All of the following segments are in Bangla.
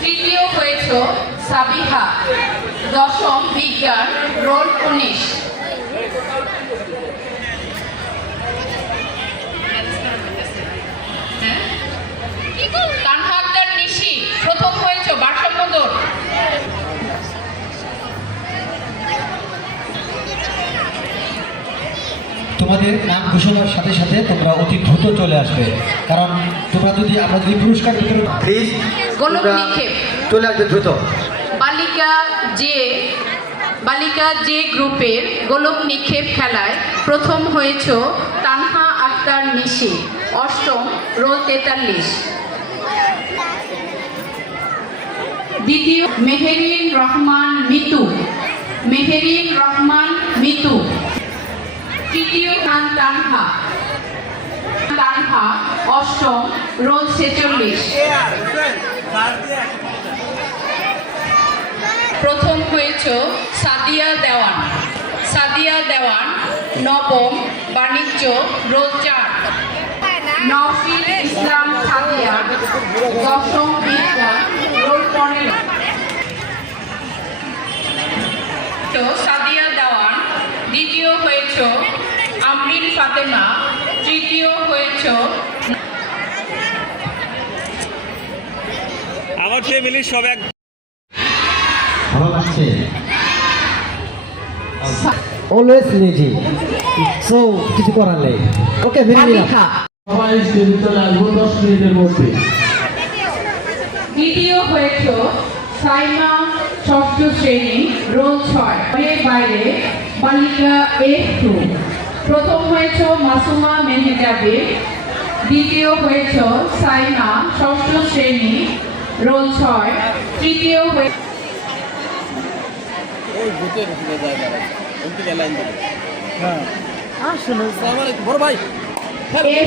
তৃতীয় হয়েছ সাবিহা, দশম বিজ্ঞান, রোল 19। তানহা আক্তার নিশি, প্রথম হয়েছ ভারসাম্য দৌড়। তোমাদের নাম ঘোষণার সাথে সাথে তোমরা অতি দ্রুত চলে আসবে, কারণ তোমরা যদি আমরা যদি পুরস্কার বিতরণ প্লিজ গোলক নিক্ষেপ চলে আসবে দ্রুত। বালিকা যে গ্রুপের গোলক নিক্ষেপ খেলায় প্রথম হয়েছ তানহা আক্তার নিশি, অষ্টম, রোল 43। দ্বিতীয় মেহেরিন রহমান মিতু। তৃতীয় খান তানহা, অষ্টম, রোল 46। প্রথম হয়েছ সাদিয়া দেওয়ান, নবম, বাণিজ্য, রোল 4। নওশিন ইসলাম সাদিয়া, দশম, বিজ্ঞান, রোল 15। তো সাদিয়া দেওয়ান, দ্বিতীয় হয়েছ আমরিন ফাতেমা, তৃতীয় হয়েছ আমার ফ্যামিলির সব এক ভালো লাগছে, অলওয়েজ লেজি, সো কিছু করার নেই। ওকে, মেনে নিলাম। সবাই স্টেজে চলে আসবো 10 মিনিটের মধ্যে। দ্বিতীয় হয়েছ সাইমা, ষষ্ঠ শ্রেণী, রোল 6, বাইরে, বালিকা F2। প্রথম হয়েছ মাসুমা মেহেজাবির, দ্বিতীয় হয়েছ সাইমা, ষষ্ঠ শ্রেণী, রোল 6। তৃতীয় হয়েছে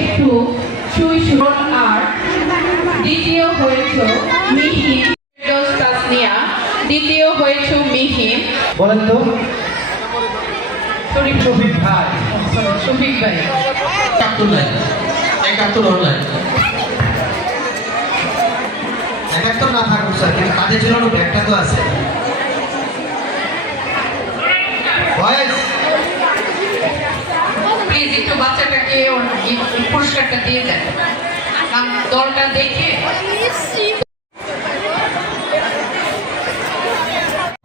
F2 সুইসুর 8। দ্বিতীয় হয়েছ মিহিন তাসনিয়া, দ্বিতীয় হয়েছ মিহিন। বলেন তো শফিক ভাই। 71 অনলাইন। তো না থাকুক স্যার, কিন্তু কাজে ছিল না, ব্যাগটা তো আছে। প্লিজ একটু বাচ্চাটাকে এই পুরস্কারটা দিয়ে দেন, দলটা দেখে।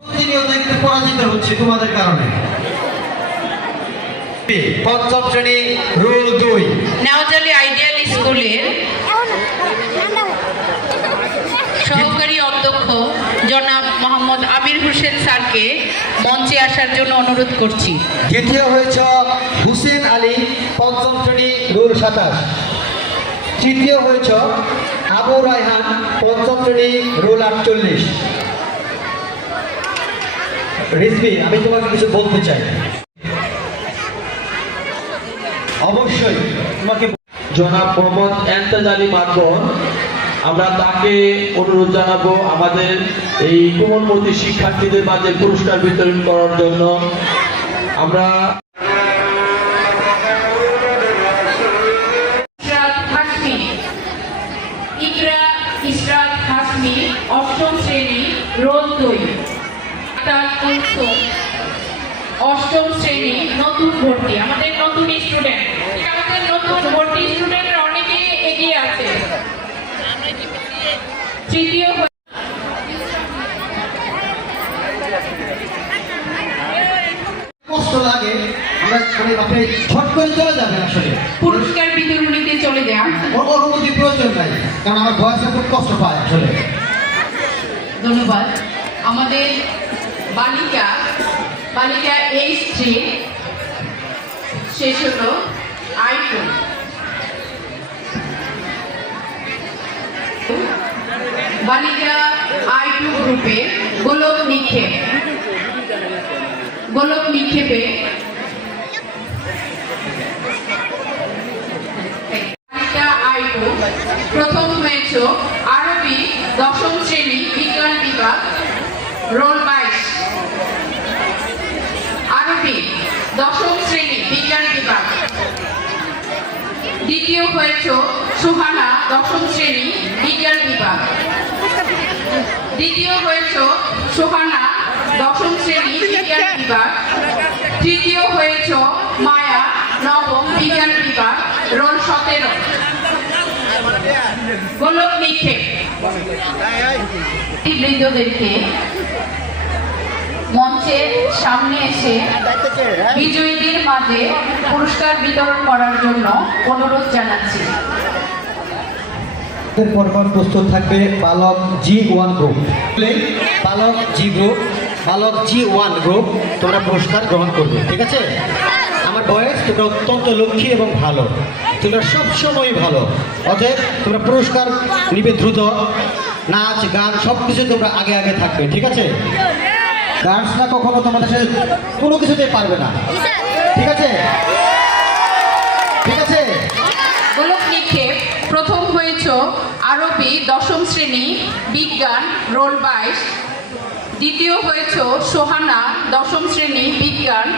প্রতিনিয়ত একটু পরাজিত হচ্ছে তোমাদের কারণে। পঞ্চম শ্রেণী, রোল 2, নেওয়াজালি আইডিয়াল স্কুলের সহকারী অধ্যক্ষ জনাব মোহাম্মদ আমির হোসেন স্যারকে মঞ্চে আসার জন্য অনুরোধ করছি। দ্বিতীয় হয়েছে হুসেন আলী, পঞ্চম শ্রেণী, রোল 27। তৃতীয় হয়েছে আবু রায়হান, পঞ্চম শ্রেণী, রোল 48। রিজভি, আমি তোমাকে কিছু বলতে চাই। অবশ্যই তোমাকে জনাব মোহাম্মদ এন্তাজ আলী মাকন, আমরা তাকে অনুরোধ জানাবো আমাদের এই কোমলমতি শিক্ষার্থীদের মাঝে পুরস্কার বিতরণ করার জন্য। আমরা ইসরাত হাসমি, অষ্টম শ্রেণী, রোল 2। অষ্টম শ্রেণী, নতুন ভর্তি, আমাদের নতুন স্টুডেন্ট, আমাদের নতুন ভর্তি স্টুডেন্টরা অনেকে এগিয়ে আছে। তৃতীয় কষ্ট লাগে, আমরা আপনি ছট করে চলে যাবেন। আসলে পুরস্কার বিতরণীতে চলে যান, অনুমতি প্রয়োজন নাই, কারণ আমার বয়সে খুব কষ্ট পায় আসলে। ধন্যবাদ। আমাদের বালিকা H3 শেষ হলো I2। বালিকা I2 গ্রুপে গোলক নিক্ষেপে বালিকা I2 প্রথম হয়েছ আরবি, দশম শ্রেণী, বিজ্ঞান বিভাগ, রোল 22। আরবি, দশম শ্রেণী, বিজ্ঞান বিভাগ। দ্বিতীয় হয়েছ সুহানা, দশম শ্রেণী, বিজ্ঞান বিভাগ। দ্বিতীয় হয়েছে সোহানা, দশম শ্রেণী, বিজ্ঞান বিভাগ। তৃতীয় হয়েছে মায়া, নবম, বিজ্ঞান বিভাগ, রোল 17। গোলক নিক্ষেপ। বৃন্দদেরকে মঞ্চের সামনে এসে বিজয়ীদের মাঝে পুরস্কার বিতরণ করার জন্য অনুরোধ জানাচ্ছি। পরপর প্রস্তুত থাকবে বালক G1 গ্রুপ। বালক G1 গ্রুপ তোমরা পুরস্কার গ্রহণ করবে, ঠিক আছে? আমার বয়স তোমরা অত্যন্ত লক্ষ্মী এবং ভালো, তোমরা সবসময় ভালো, অতএব তোমরা পুরস্কার নিবে দ্রুত। নাচ গান সব কিছু তোমরা আগে আগে থাকবে, ঠিক আছে? ডান্সরা কখনো তোমাদের সাথে কোনো কিছুতেই পারবে না, ঠিক আছে? ঠিক আছে। গোলক নিক্ষেপ। প্রথম হয়েছে আরবি, দশম শ্রেণী, বিজ্ঞান, রোল 22। দ্বিতীয় হয়েছে সোহানা, দশম শ্রেণী, বিজ্ঞান।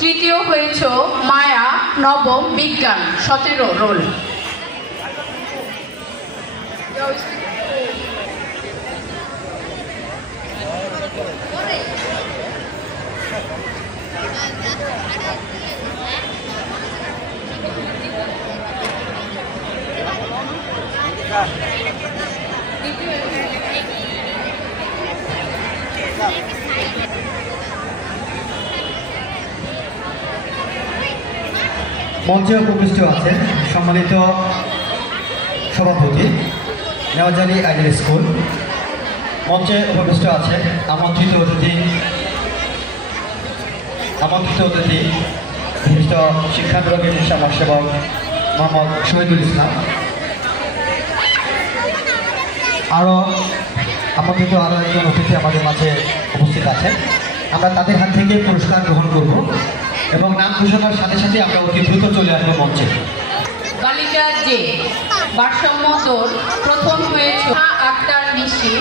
তৃতীয় হয়েছে মায়া, নবম, বিজ্ঞান, 17, রোল। মঞ্চে উপবিষ্ট আছেন সম্মানিত সভাপতি নেওয়াজালি আইডিয়াল স্কুল। মঞ্চে উপবিষ্ট আছেন আমন্ত্রিত অতিথি বিশিষ্ট শিক্ষানুরাগী সমাজসেবক মোহাম্মদ শহীদুল ইসলাম। আমন্ত্রিত আরও একজন অতিথি আমাদের মাঝে উপস্থিত আছেন। আমরা তাদের হাত থেকে পুরস্কার গ্রহণ করব এবং নাম ঘোষণার সাথে সাথে আমরা অতি দ্রুত চলে আসবো মঞ্চে। বালিকা যে ভারসাম্য দৌড়। প্রথম হয়েছে আক্তার নিশি,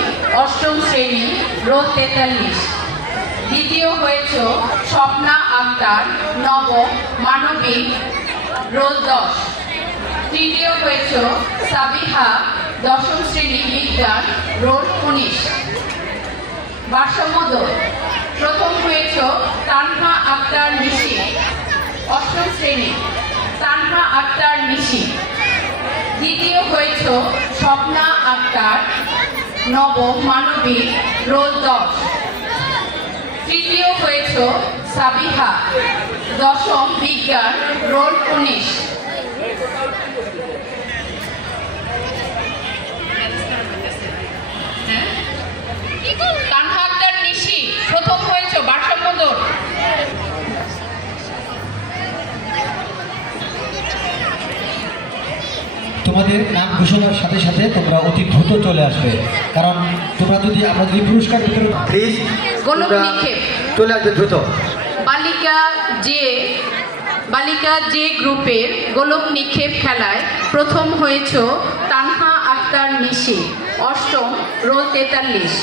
অষ্টম শ্রেণী, রোল 43। দ্বিতীয় হয়েছে স্বপ্না আক্তার, নবম, মানবিক, রোল 10। তৃতীয় হয়েছে সাবিহা, দশম শ্রেণী, বিজ্ঞান, রোল 19। ভারসাম্য দৌড়। প্রথম হয়েছে তানহা আক্তার নিশি, অষ্টম শ্রেণী, তানহা আক্তার নিশি। দ্বিতীয় হয়েছে স্বপ্না আক্তার, নবম, মানবিক, রোল 10। তৃতীয় হয়েছে সাবিহা, দশম, বিজ্ঞান, রোল 19। তানহা আক্তার নিশি প্রথম হয়েছে ভারসাম্য দৌড়। তোমাদের নাম ঘোষণার সাথে সাথে তোমরা অতি দ্রুত চলে আসবে, কারণ তোমরা যদি আমরা যদি পুরস্কার বিতরণ প্লিজ গোলক নিক্ষেপ। চলে আসবে দ্রুত। বালিকা যে গ্রুপের গোলক নিক্ষেপ খেলায় প্রথম হয়েছে তানহা আক্তার নিশি, অষ্টম, রোল 43।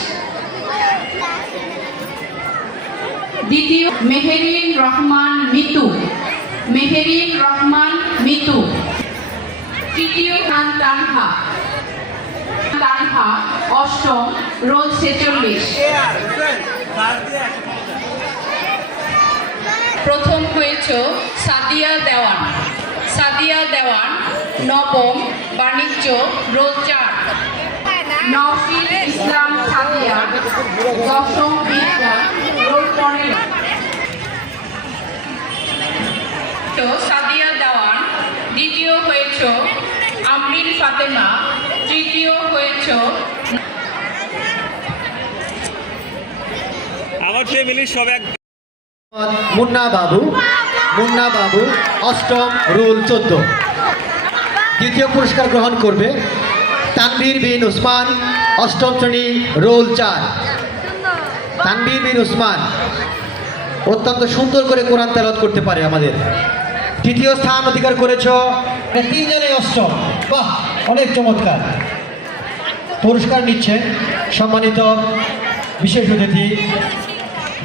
দ্বিতীয় মেহেরিন রহমান মিতু। তৃতীয় তানহা, অষ্টম, রোল 46। প্রথম হয়েছে সাদিয়া দেওয়ান, নবম, বাণিজ্য, রোল 4। নওশিন ইসলাম সাদিয়া, দশম, বিজ্ঞান, রোল 15। সাদিয়া দেওয়ান। দ্বিতীয় হয়েছে আমরিন ফাতেমা। তৃতীয় হয়েছে আমার ফ্যামিলি সব এক মুন্না বাবু, অষ্টম, রোল 14। দ্বিতীয় পুরস্কার গ্রহণ করবে তানভীর বিন উসমান, অষ্টম শ্রেণী, রোল 4। তানভীর বিন উসমান অত্যন্ত সুন্দর করে কোরআন তেলাওয়াত করতে পারে আমাদের। তৃতীয় স্থান অধিকার করেছ, তিনজনে অষ্টম। বাহ, অনেক চমৎকার। পুরস্কার নিচ্ছে সম্মানিত বিশেষ অতিথি,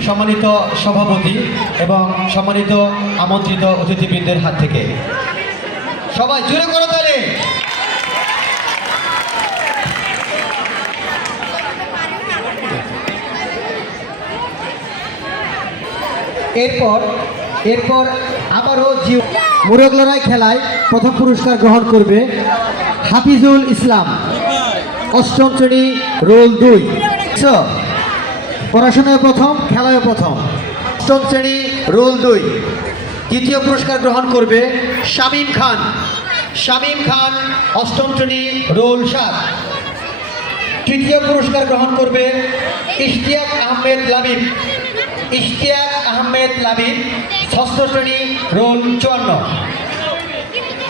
সম্মানিত সভাপতি এবং সম্মানিত আমন্ত্রিত অতিথিবৃন্দের হাত থেকে। সবাই জোরে করো তালে। এরপর আবারও মোরগ লড়াই খেলায় প্রথম পুরস্কার গ্রহণ করবে হাফিজুল ইসলাম, অষ্টম শ্রেণী, রোল 2। পড়াশোনায় প্রথম, খেলায় প্রথম, অষ্টম শ্রেণী, রোল 2। তৃতীয় পুরস্কার গ্রহণ করবে শামীম খান, অষ্টম শ্রেণী, রোল 7। তৃতীয় পুরস্কার গ্রহণ করবে ইশতিয়াক আহমেদ লাবিব, ষষ্ঠ শ্রেণী, রোল 54।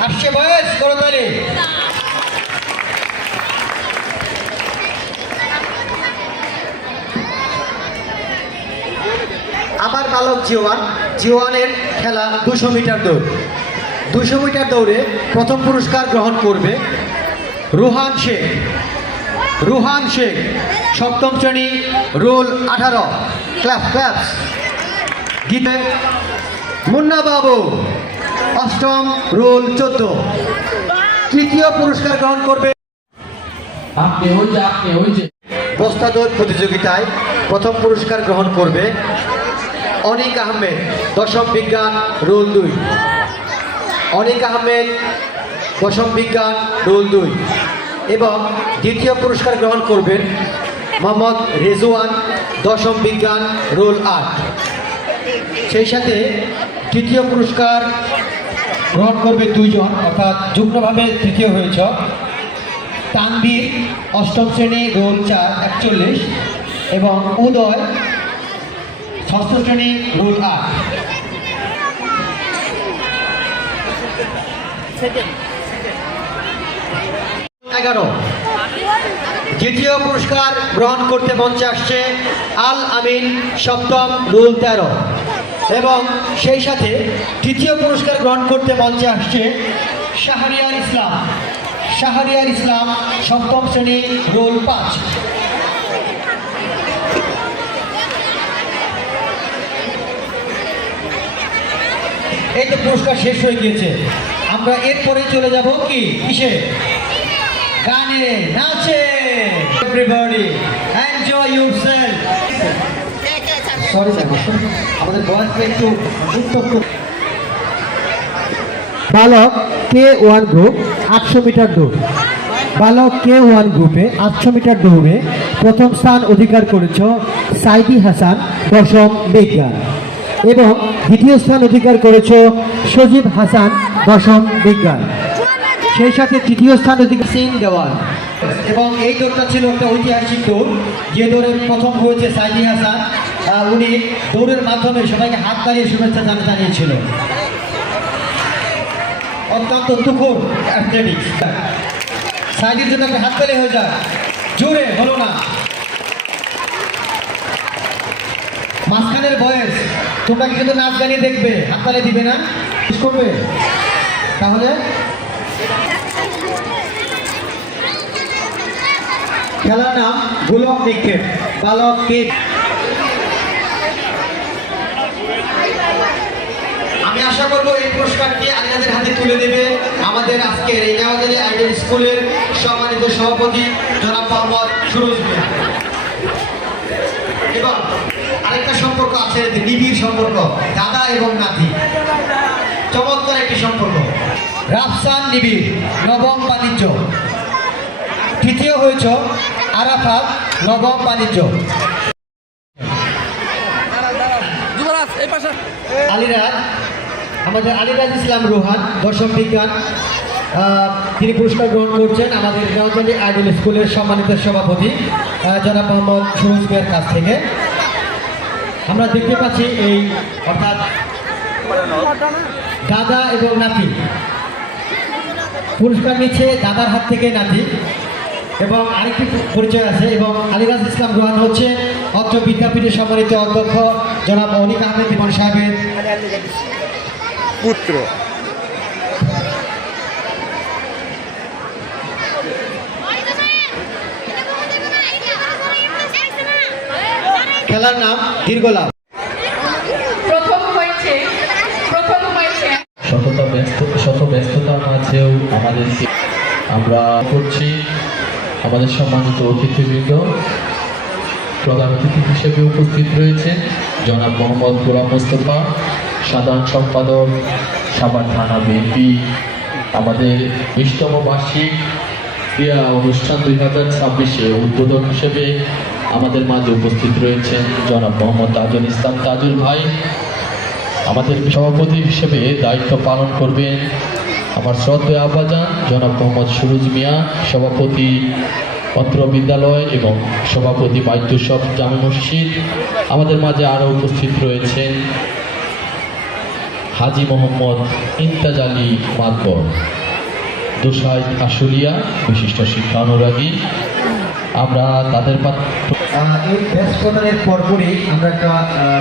আসছে বয়স করতালি। আবার বালক জিওয়ানের খেলা 200 মিটার দৌড়। 200 মিটার দৌড়ে প্রথম পুরস্কার গ্রহণ করবে রুহান শেখ, সপ্তম শ্রেণী, রোল 18। ক্লাপস। গীতে মুন্না বাবু, অষ্টম, রোল 14। তৃতীয় পুরস্কার গ্রহণ করবে আপনি ওই যে বস্তা দৌড় প্রতিযোগিতায় প্রথম পুরস্কার গ্রহণ করবে অনিক আহমেদ, দশম বিজ্ঞান, রোল 2। অনিক আহমেদ, দশম বিজ্ঞান, রোল 2। এবং দ্বিতীয় পুরস্কার গ্রহণ করবেন মোহাম্মদ রেজওয়ান, দশম বিজ্ঞান, রোল 8। সেই সাথে তৃতীয় পুরস্কার গ্রহণ করবে 2 জন, অর্থাৎ যুগ্মভাবে তৃতীয় হয়েছ তানবীর, অষ্টম শ্রেণী, রোল 4, 41 এবং উদয়, ষষ্ঠ শ্রেণী, রোল 8। দ্বিতীয় পুরস্কার গ্রহণ করতে মঞ্চে আসছে আল আমিন, সপ্তম, রোল 13। এবং সেই সাথে তৃতীয় পুরস্কার গ্রহণ করতে মঞ্চে আসছে শাহরিয়ার ইসলাম, সপ্তম শ্রেণী, রোল 5। এই তো পুরস্কার শেষ হয়ে গিয়েছে। আমরা এরপরে চলে যাব কিসে? গানে, নাচে। Everybody enjoy yourself. সরি আমাদের বয়সটা একটু উত্তপ্ত। বালক K1 গ্রুপ 800 মিটার দৌড়। বালক K1 গ্রুপে 800 মিটার দৌড়ে প্রথম স্থান অধিকার করেছ সাইদি হাসান, দশম বিজ্ঞান। এবং দ্বিতীয় স্থান অধিকার করেছ সজীব হাসান, দশম বিজ্ঞান। সেই সাথে তৃতীয় স্থান অধিকার সিং দেওয়ান। এবং এই দৌড়টা ছিল একটা ঐতিহাসিক দৌড়, যে দৌড়ে প্রথম হয়েছে সাইদি হাসান। উনি দৌড়ের মাধ্যমে সবাইকে হাত তালিয়ে শুভেচ্ছা জানিয়েছিল। অত্যন্ত তুখোর অ্যাথলেটিক্স। সাইদির জন্য একটা হাততালি হয়ে যায়, জোরে হলো না। মাঝখানের বয়স, তোমরা কিন্তু নাচ গানিয়ে দেখবে, হাততালি দিবে না, করবে তাহলে। খেলার নাম গোলক নিক্ষেপ, বালক কিট। আমি আশা করবো এই পুরস্কারটি আলিয়াদের হাতে তুলে দেবে আমাদের আজকের এই নেওয়াজালি আইডিয়াল স্কুলের সম্মানিত সভাপতি জনাব মোহাম্মদ সুরজ মিয়া। এবং আরেকটা সম্পর্ক আছে, নিবিড় সম্পর্ক, দাদা এবং নাতি, চমৎকার একটি সম্পর্ক। রাফসান নিবিড়, নবম বাণিজ্য। তৃতীয় হয়েছ আরাফাত, নবম বাণিজ্য। আমাদের আলিরাজ ইসলাম রোহান, দশম বিজ্ঞান। তিনি পুরস্কার গ্রহণ করছেন আমাদের নেওয়াজালি আইডিয়াল স্কুলের সম্মানিত সভাপতি জনাব মোহাম্মদ সুরজ মিয়ার কাছ থেকে। আমরা দেখতে পাচ্ছি এই অর্থাৎ দাদা এবং নাতি পুরস্কার নিচ্ছে, দাদার হাত থেকে নাতি। এবং আরেকটি পরিচয় আছে। এবং আলিরাজ ইসলাম রোহান হচ্ছে অত্র বিদ্যাপীঠের সম্মানিত অধ্যক্ষ জনাব অনিক আহমেদ ইমন সাহেবের পুত্র। খেলার নাম দীর্ঘলাভ। প্রথম হয়েছে শত ব্যস্ততার মাঝেও আমাদেরকে আমরা করছি আমাদের সম্মানিত অতিথিবৃন্দ প্রধান অতিথি হিসেবে উপস্থিত রয়েছেন জনাব মোহাম্মদ গোলাম মোস্তফা, সাধারণ সম্পাদক সাভার থানা বিএনপি। আমাদের 20তম বার্ষিক ক্রীড়া অনুষ্ঠান 2026-এ উদ্বোধক হিসেবে আমাদের মাঝে উপস্থিত রয়েছেন জনাব মোহাম্মদ তাজুল ইসলাম তাজুল ভাই। আমাদের সভাপতি হিসেবে দায়িত্ব পালন করবেন আমার শ্রদ্ধেয় আব্বাজান জনাব মোহাম্মদ সুরুজ মিয়া, সভাপতি অত্র বিদ্যালয় এবং সভাপতি বাইতুসব জামে মসজিদ। আমাদের মাঝে আরও উপস্থিত রয়েছেন হাজি মোহাম্মদ ইমতাজ আলী মাতবর, দোসাইদ আশুলিয়া, বিশিষ্ট শিক্ষা অনুরাগী। আমরা তাদের এই ব্যাস প্রদানের পরপরই আমরা একটা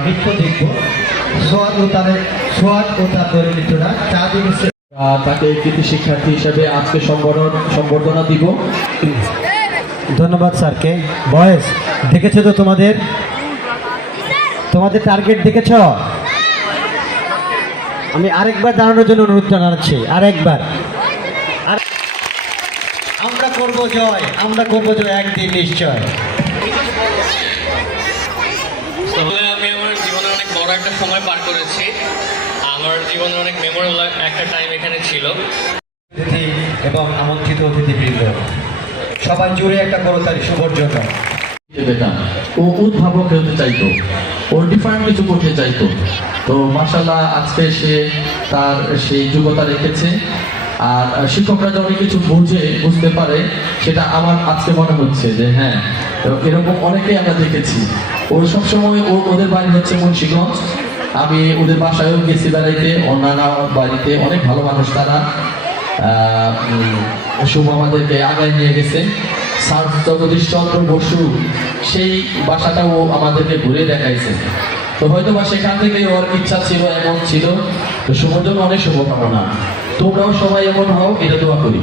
নৃত্য দেখব, সোয়াদ ও তার দলের নৃত্যটা চা দিবসে তাকে কৃতি শিক্ষার্থী হিসেবে আজকে সম্বর্ধনা দিব। ধন্যবাদ স্যারকে। বয়েস দেখেছো তো তোমাদের টার্গেট দেখেছ? আমি আরেকবার দাঁড়ানোর জন্য অনুরোধ জানাচ্ছি, আরেকবার। আমরা করব জয়, একদিন নিশ্চয়। তাহলে আমি আমার জীবনে অনেক বড় একটা সময় পার করেছি। আমার জীবনে অনেক মেমোরেবল একটা টাইম এখানে ছিল। অতিথি এবং আমন্ত্রিত অতিথিবৃন্দ সবাই জুড়ে একটা করতালি শুভর জন্য। ও উদ্ভাবক হতে চাইতো, ও ডিফারেন্ট কিছু করতে চাইতো। তো মাশাআল্লাহ আজকে সে তার সেই যোগ্যতা রেখেছে। আর শিক্ষকরা যখন কিছু বুঝতে পারে, সেটা আমার আজকে মনে হচ্ছে যে হ্যাঁ, এরকম অনেকেই আমরা দেখেছি। ও সবসময় ওদের বাড়ি হচ্ছে মুন্সিগঞ্জ। আমি ওদের বাসায়ও গেছি বেড়াইতে, অন্যান্য বাড়িতে অনেক ভালো মানুষ তারা। শুভ আমাদেরকে আগায় নিয়ে গেছে। স্যার জগদীশ চন্দ্র বসু সেই বাসাটাও আমাদেরকে ঘুরে দেখাইছে। তো হয়তো বা সেখান থেকে ওর ইচ্ছা ছিল, এমন ছিল। তো শুভর জন্য অনেক শুভকামনা। তোমরাও সবাই এমন হও, এটা দোয়া করি।